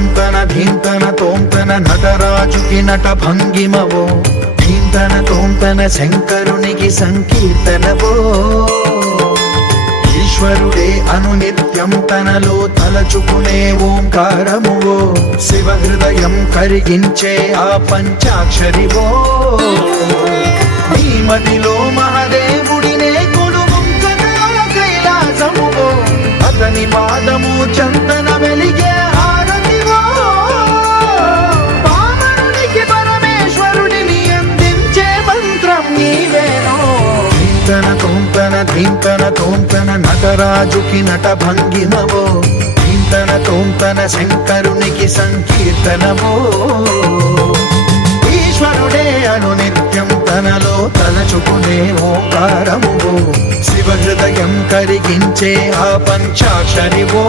తోంతన ధీంతన తోంతన నటరాజుకి నట భంగిమవో, ధీంతన తోంతన శంకరునికి సంకీర్తనవో. ఈశ్వరుడే అనునిత్యం తనలో తలచుకునే ఓంకారమువో, శివ హృదయం కరిగించే ఆ పంచాక్షరివో. నీ మదిలో మహాదేవుడినే కొలువుంచగా కైలాసమువో, అతని పాదము చందన వెలిగే హారతివో. పామరునికి పరమేశ్వరుడిని అందించే మంత్రం నీవేనో. ధీంతన తోంతన ధీంతన తోంతన నటరాజుకి నట భంగిమవో, ధీంతన తోంతన శంకరునికి సంకీర్తనవో. ఈశ్వరుడే అనునిత్యం తనలో తలచుకునే ఓంకారమువో, శివ హృదయం కరిగించే ఆ పంచాక్షరివో.